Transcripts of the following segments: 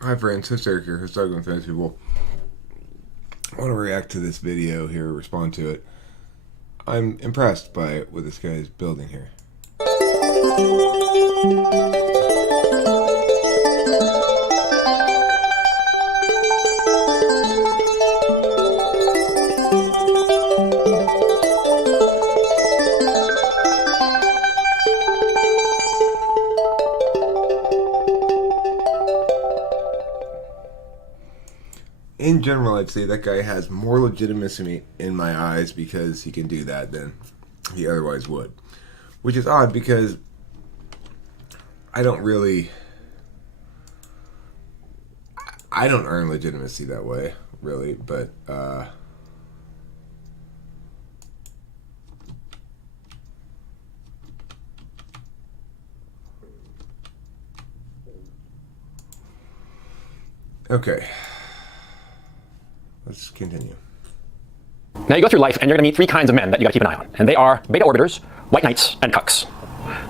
Hi friends, it's Eric here, struggling with famous people. I want to react to this video here, respond to it. I'm impressed by what this guy is building here. In general, I'd say that guy has more legitimacy in my eyes because he can do that than he otherwise would. Which is odd because I don't earn legitimacy that way, really, but okay. Let's continue. Now you go through life and you're going to meet three kinds of men that you got to keep an eye on. And they are beta orbiters, white knights, and cucks.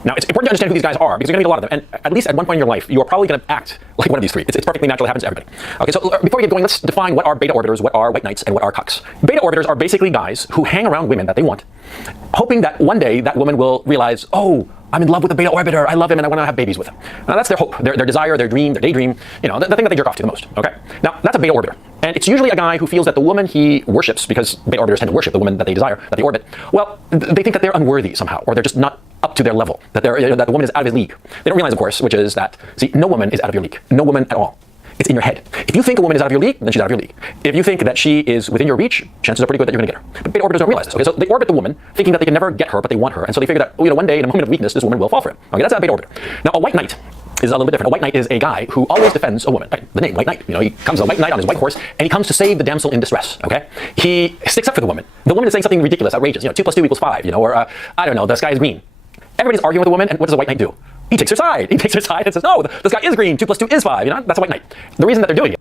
Now it's important to understand who these guys are because you're going to meet a lot of them. And at least at one point in your life, you are probably going to act like one of these three. It's perfectly natural. It happens to everybody. Okay, so before we get going, let's define what are beta orbiters, what are white knights, and what are cucks. Beta orbiters are basically guys who hang around women that they want, hoping that one day that woman will realize, oh, I'm in love with a beta orbiter, I love him, and I want to have babies with him. Now that's their hope, their desire, their dream, their daydream, you know, the thing that they jerk off to the most, okay? Now, that's a beta orbiter. And it's usually a guy who feels that the woman he worships, because beta orbiters tend to worship the woman that they desire, that they orbit, well, they think that they're unworthy somehow, or they're just not up to their level, that that the woman is out of his league. They don't realize, of course, which is that, see, no woman is out of your league. No woman at all. It's in your head. If you think a woman is out of your league, then she's out of your league. If you think that she is within your reach, chances are pretty good that you're going to get her. But beta orbiters don't realize this. Okay, so they orbit the woman, thinking that they can never get her, but they want her, and so they figure that, you know, one day in a moment of weakness, this woman will fall for him. Okay, that's a beta orbiter. Now, a white knight is a little bit different. A white knight is a guy who always defends a woman. Right? The name, white knight. You know, he comes a white knight on his white horse, and he comes to save the damsel in distress. Okay, he sticks up for the woman. The woman is saying something ridiculous, outrageous. You know, 2 + 2 = 5. You know, or I don't know, the sky is green. Everybody's arguing with a woman, and what does a white knight do? He takes her side. He takes her side and says, no, the sky is green. 2 + 2 = 5. You know, that's a white knight. The reason that they're doing it.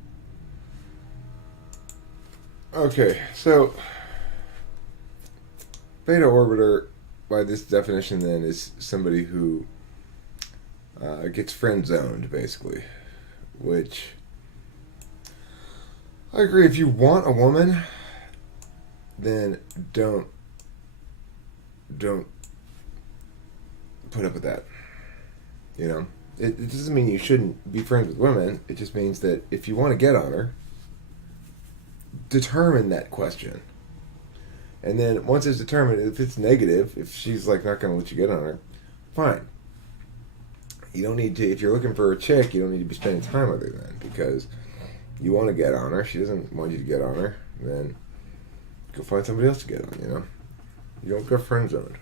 Okay, so beta orbiter, by this definition then, is somebody who gets friend zoned, basically. Which, I agree, if you want a woman, then don't put up with that. You know, it doesn't mean you shouldn't be friends with women. It just means that if you want to get on her, determine that question. And then once it's determined, if it's negative, if she's like not going to let you get on her, fine. You don't need to, if you're looking for a chick, you don't need to be spending time with her then, because you want to get on her, she doesn't want you to get on her, then go find somebody else to get on, you know? You don't get friend zoned.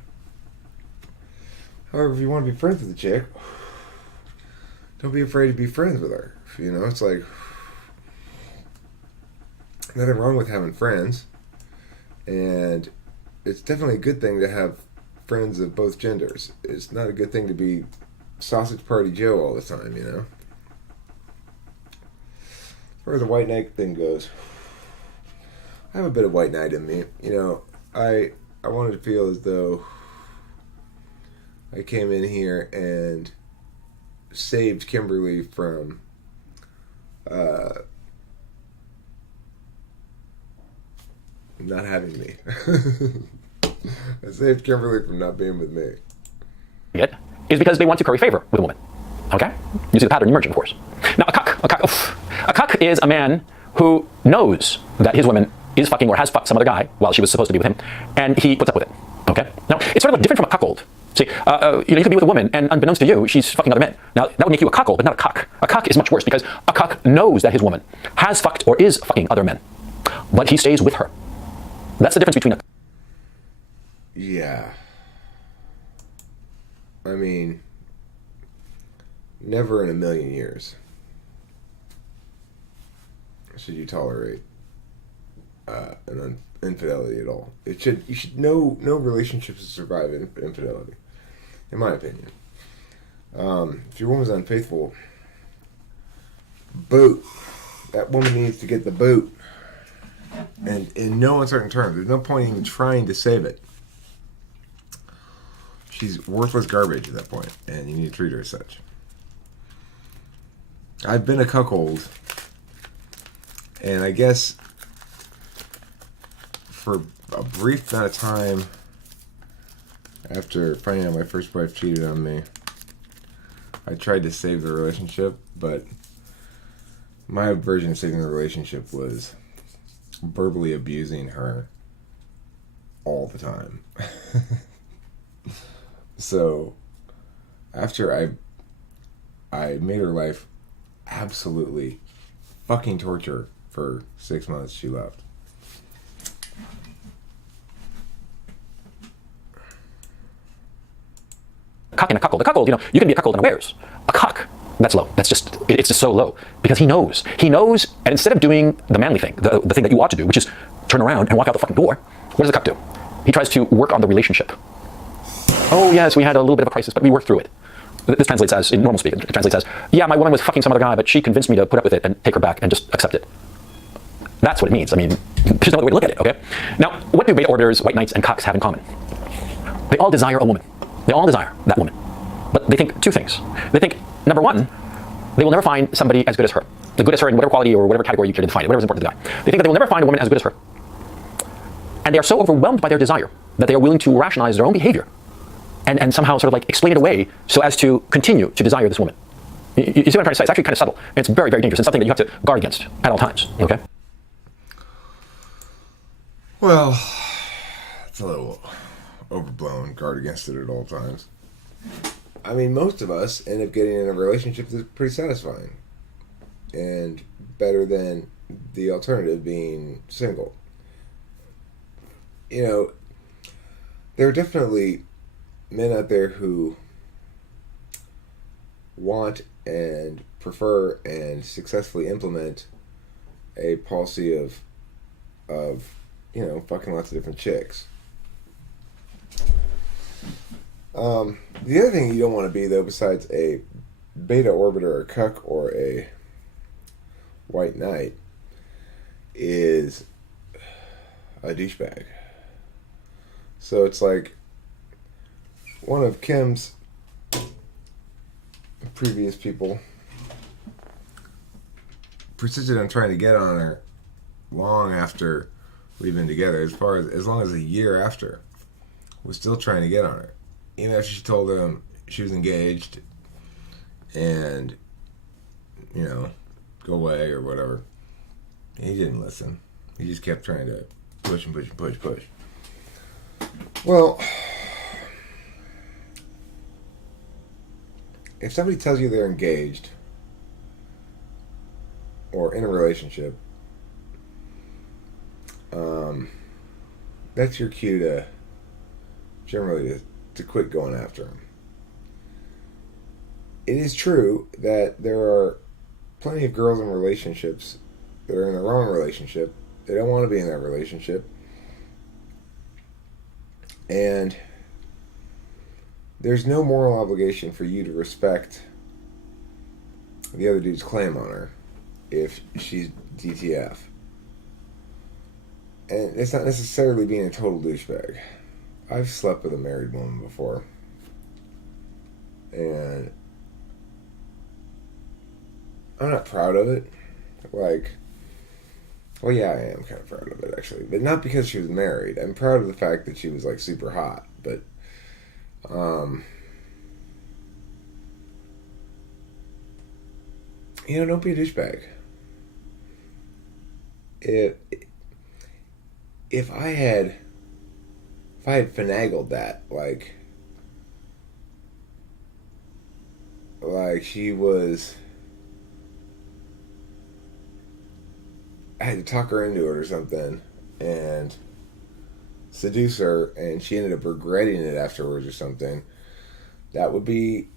However, if you want to be friends with a chick, don't be afraid to be friends with her. You know, it's like, nothing wrong with having friends, and it's definitely a good thing to have friends of both genders. It's not a good thing to be sausage party Joe all the time, you know. As far as the white knight thing goes, I have a bit of white knight in me. You know, I wanted to feel as though I came in here and saved Kimberly from not having me. I saved Kimberly from not being with me. It is because they want to curry favor with a woman. Okay? You see the pattern emerging, of course. Now, a cuck is a man who knows that his woman is fucking or has fucked some other guy while she was supposed to be with him, and he puts up with it. Okay? Now, it's sort of like different from a cuckold. See, you could be with a woman, and unbeknownst to you, she's fucking other men. Now, that would make you a cuckold, but not a cuck. A cuck is much worse because a cuck knows that his woman has fucked or is fucking other men, but he stays with her. That's the difference between a... Yeah. I mean, never in a million years should you tolerate an infidelity at all. You should no relationships survive infidelity, in my opinion. If your woman's unfaithful, boot. That woman needs to get the boot. And in no uncertain terms. There's no point in even trying to save it. She's worthless garbage at that point, and you need to treat her as such. I've been a cuckold, and I guess for a brief amount of time after finding out my first wife cheated on me, I tried to save the relationship, but my version of saving the relationship was verbally abusing her all the time. So after I made her life absolutely fucking torture for 6 months, she left. Cuck and a cuckold. A cuckold, you can be a cuckold unawares. A cuck, that's low. It's just so low. Because he knows, and instead of doing the manly thing, the thing that you ought to do, which is turn around and walk out the fucking door, what does the cuck do? He tries to work on the relationship. Oh yes, we had a little bit of a crisis, but we worked through it. This translates as, in normal speak, it translates as, yeah, my woman was fucking some other guy, but she convinced me to put up with it and take her back and just accept it. That's what it means. I mean, there's no other way to look at it, okay? Now, what do beta orders, white knights, and cucks have in common? They all desire a woman. They all desire that woman. But they think two things. They think, number one, they will never find somebody as good as her. The good as her in whatever quality or whatever category you care to define it, whatever is important to the guy. They think that they will never find a woman as good as her. And they are so overwhelmed by their desire that they are willing to rationalize their own behavior and somehow sort of like explain it away so as to continue to desire this woman. You see what I'm trying to say? It's actually kind of subtle. And it's very, very dangerous. It's something that you have to guard against at all times, okay? Well, it's a little overblown, guard against it at all times. I mean, most of us end up getting in a relationship that's pretty satisfying and better than the alternative being single. There are definitely men out there who want and prefer and successfully implement a policy of fucking lots of different chicks. The other thing you don't want to be, though, besides a beta orbiter, a cuck, or a white knight, is a douchebag. So it's like one of Kim's previous people persisted on trying to get on her long after we've been together, as long as a year after, was still trying to get on her. Even after she told him she was engaged and, go away or whatever. He didn't listen. He just kept trying to push and push and push. Well, if somebody tells you they're engaged or in a relationship, that's your cue to generally to quit going after them. It is true that there are plenty of girls in relationships that are in the wrong relationship. They don't want to be in that relationship. And there's no moral obligation for you to respect the other dude's claim on her if she's DTF. And it's not necessarily being a total douchebag. I've slept with a married woman before. And I'm not proud of it. Well, yeah, I am kind of proud of it, actually. But not because she was married. I'm proud of the fact that she was, super hot. But, don't be a douchebag. If I had finagled that, like she was, I had to talk her into it or something and seduce her, and she ended up regretting it afterwards or something, that would be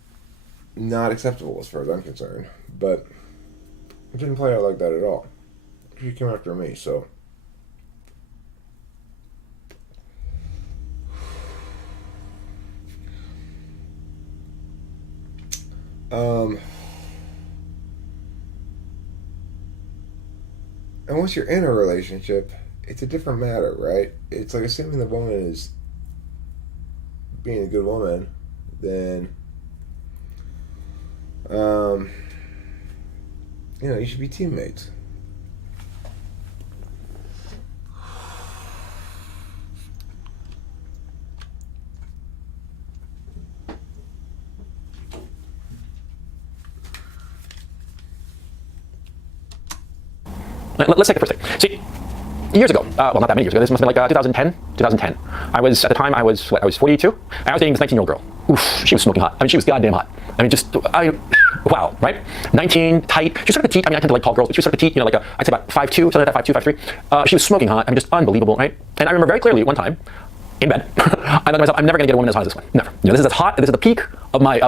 not acceptable as far as I'm concerned. But it didn't play out like that at all. She came after me, so. And once you're in a relationship, it's a different matter, right? It's like assuming the woman is being a good woman, then You know, you should be teammates. Let's take the first thing. See, years ago, well, not that many years ago, this must have been like 2010. I was, at the time, I was 42, and I was dating this 19-year-old girl. Oof, she was smoking hot. I mean, she was goddamn hot. I mean, wow, right? 19, tight. She was sort of petite. I mean, I tend to like tall girls, but she was sort of petite, you know, like I'd say about 5'2", something like that, 5'2", 5'3". She was smoking hot. I mean, just unbelievable, right? And I remember very clearly one time, in bed, I thought to myself, I'm never gonna get a woman as hot as this one. Never. You know, this is as hot. This is the peak of my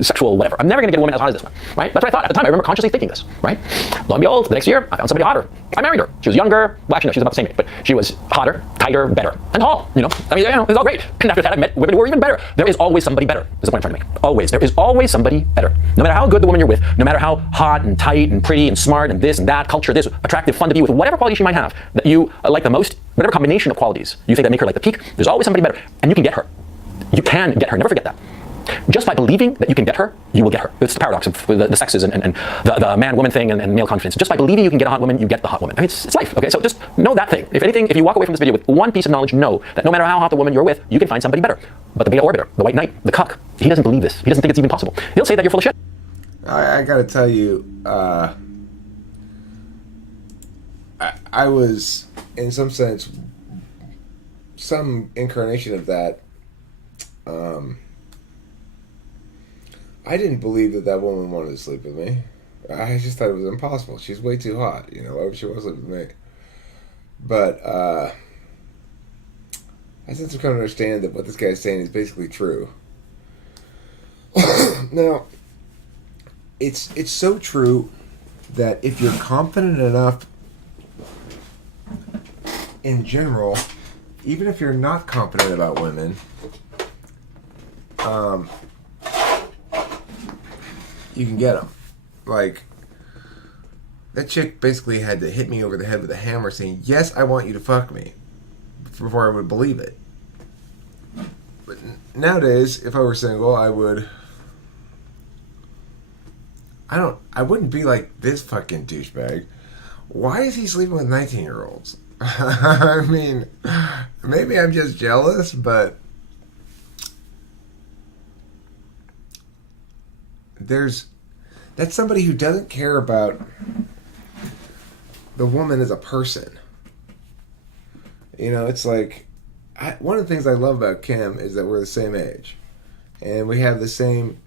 sexual whatever. I'm never gonna get a woman as hot as this one, right? That's what I thought at the time. I remember consciously thinking this, right? Lo and behold, the next year, I found somebody hotter. I married her. She was younger. Well, actually, no, she was about the same age, but she was hotter, tighter, better, and tall. You know, I mean, it was all great. And after that, I met women who were even better. There is always somebody better. Is the point I'm trying to make. Always. There is always somebody better. No matter how good the woman you're with, no matter how hot and tight and pretty and smart and this and that, culture, this, attractive, fun to be with, whatever quality she might have that you like the most, whatever combination of qualities you think that make her like the peak, there's always somebody better. And you can get her. You can get her. Never forget that. Just by believing that you can get her, you will get her. It's the paradox of the sexes and the man-woman thing and male confidence. Just by believing you can get a hot woman, you get the hot woman. I mean, it's life, okay? So just know that thing. If anything, if you walk away from this video with one piece of knowledge, know that no matter how hot the woman you're with, you can find somebody better. But the beta orbiter, the white knight, the cuck, he doesn't believe this. He doesn't think it's even possible. He'll say that you're full of shit. I gotta tell you, I was, in some sense, some incarnation of that. I didn't believe that woman wanted to sleep with me. I just thought it was impossible. She's way too hot. You know, why would she want to sleep with me? But I since I've come to understand that what this guy's saying is basically true. Now, it's so true that if you're confident enough in general, even if you're not confident about women, you can get them. Like, that chick basically had to hit me over the head with a hammer saying, yes, I want you to fuck me, before I would believe it. But nowadays, if I were single, I wouldn't be like this fucking douchebag. Why is he sleeping with 19-year-olds? I mean, maybe I'm just jealous, but that's somebody who doesn't care about the woman as a person. You know, it's like, one of the things I love about Kim is that we're the same age, and we have the same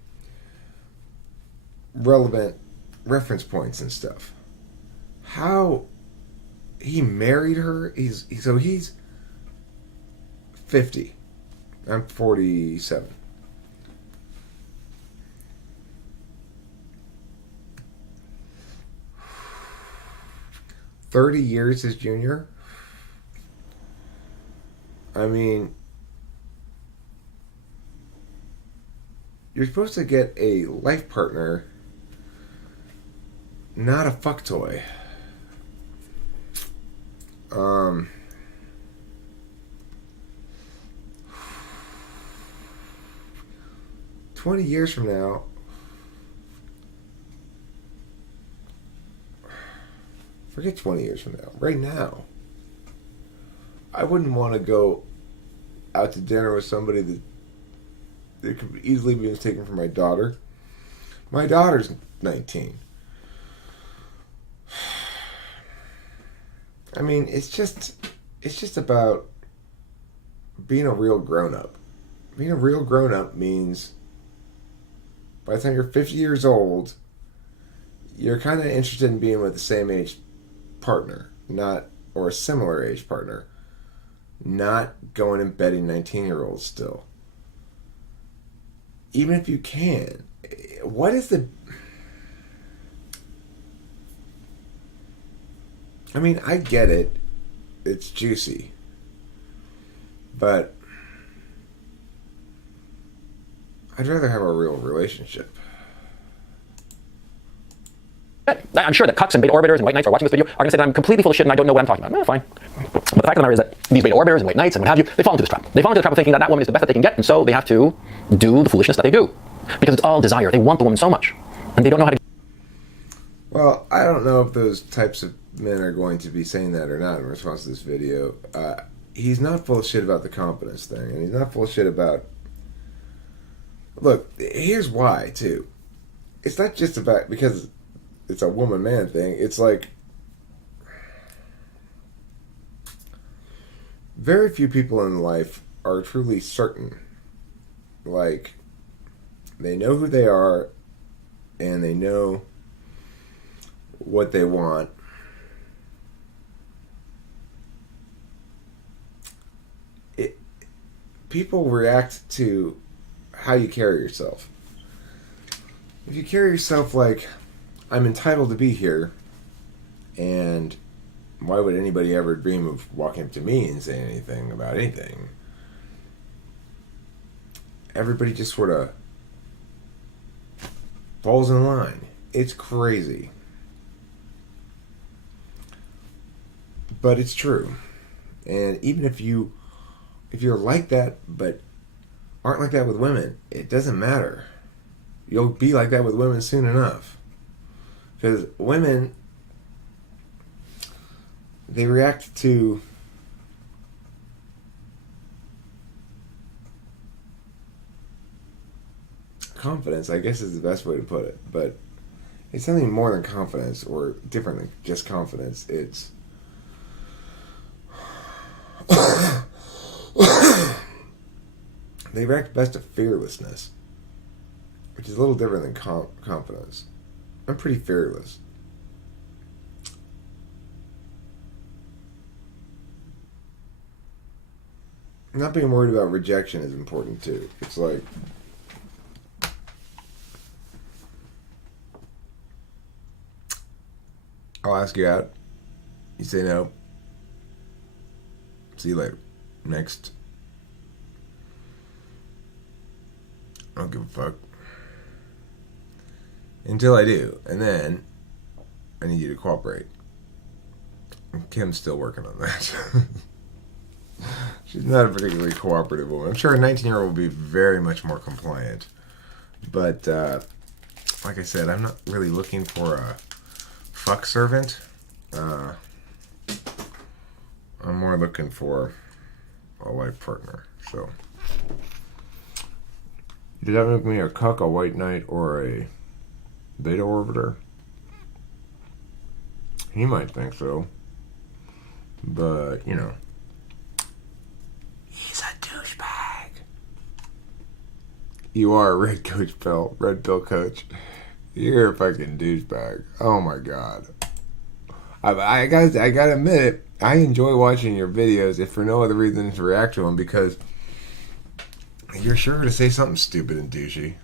relevant reference points and stuff. How he married her, he's 50. I'm 47. $30 years his junior. I mean, you're supposed to get a life partner, not a fuck toy. 20 years from now, forget 20 years from now, right now, I wouldn't want to go out to dinner with somebody that could easily be mistaken for my daughter. My daughter's 19. I mean, it's just about being a real grown-up. Being a real grown-up means by the time you're 50 years old, you're kind of interested in being with the same age partner, or a similar age partner, not going and betting 19-year-olds still. Even if you can, what is the... I mean, I get it. It's juicy. But I'd rather have a real relationship. I'm sure that cucks and beta orbiters and white knights are watching this video are going to say that I'm completely full of shit and I don't know what I'm talking about. Fine. But the fact of the matter is that these beta orbiters and white knights and what have you, they fall into this trap. They fall into the trap of thinking that woman is the best that they can get, and so they have to do the foolishness that they do. Because it's all desire. They want the woman so much. And they don't know how to... Well, I don't know if those types of men are going to be saying that or not in response to this video. He's not full of shit about the confidence thing, and he's not full of shit about... Look, here's why, too. It's not just about... because it's a woman-man thing. It's like... very few people in life are truly certain. Like, they know who they are, and they know what they want. People react to how you carry yourself. If you carry yourself like, I'm entitled to be here, and why would anybody ever dream of walking up to me and saying anything about anything? Everybody just sort of falls in line. It's crazy. But it's true. And even if you're like that but aren't like that with women, it doesn't matter. You'll be like that with women soon enough. Because women, they react to confidence, I guess is the best way to put it. But it's something more than confidence, or different than just confidence. It's they react best to fearlessness, which is a little different than confidence. I'm pretty fearless. Not being worried about rejection is important too. It's like, I'll ask you out. You say no. See you later. Next. I don't give a fuck. Until I do. And then I need you to cooperate. Kim's still working on that. She's not a particularly cooperative woman. I'm sure a 19-year-old will be very much more compliant. But, like I said, I'm not really looking for a fuck servant. I'm more looking for a life partner. So, does that make me a cuck, a white knight, or a beta orbiter? He might think so. But, you know, he's a douchebag. You are a red pill coach. You're a fucking douchebag. Oh my god. I gotta admit it. I enjoy watching your videos, if for no other reason than to react to them, because you're sure to say something stupid and douchey.